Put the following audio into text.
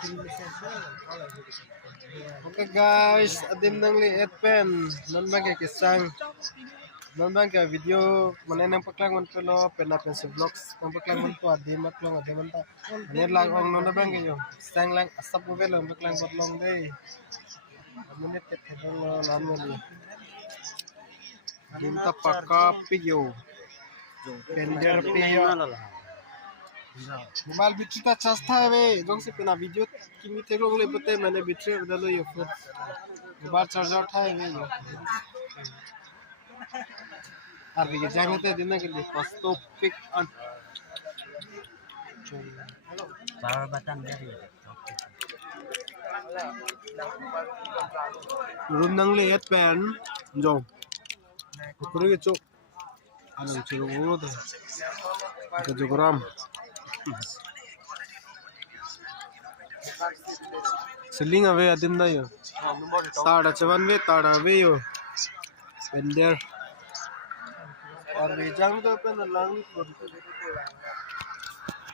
Oke guys, adim nang lihat pen, non bang kayak kisang, non bang kayak video mana nang paklang man pelo pen apa si vlogs, nang paklang man po adim maklang adim man ta, ini lang ong non bang kayo, sang lang asap mo velo paklang patlong day, menit keteng lan mo li, adim ta pakapigyo, pender piyo. Mobile battery ता चास्ता है वे जोंग से पिना वीडियो किमी थे रोंग ले पते मैंने बैटरी बदलो यो फिर मोबाइल चार्जर उठा है वे यो और ये जाने ते दिन के लिए कस्तो pick on Power button dari. रूम नंग ले येत पेन जो ऊपर के चो अरे चलो वो तो के जो ग्राम सेलिंग अवे अदिन ना यो ताड़ा चवन वे ताड़ा वे यो वेंडर और वे जांग तो पे ना लांग